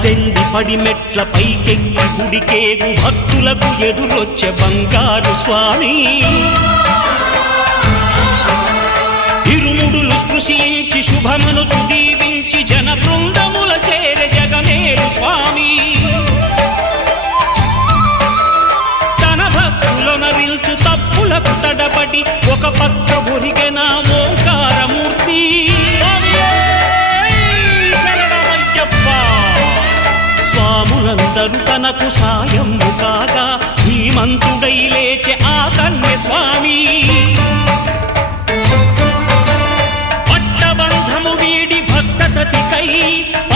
18 పడిమెట్ల పైకెక్కి గుడికేగు భక్తులకు ఎదురొచ్చే బంగారు స్వామి ఇరుముడులు స్పృశించి శుభమనుచు దీవించి జన బృందముల చేరే జగమేలు స్వామి తన భక్తులొనరిల్చు తప్పులకు తడబడి ఒక పక్క ఒరిగెన ఓంకారమూర్తి స్వాములందరూ తనకు సాయము కాగా ధీమంతుడై లేచే ఆ కన్య స్వామి పట్టబంధము వీడి భక్తతతికై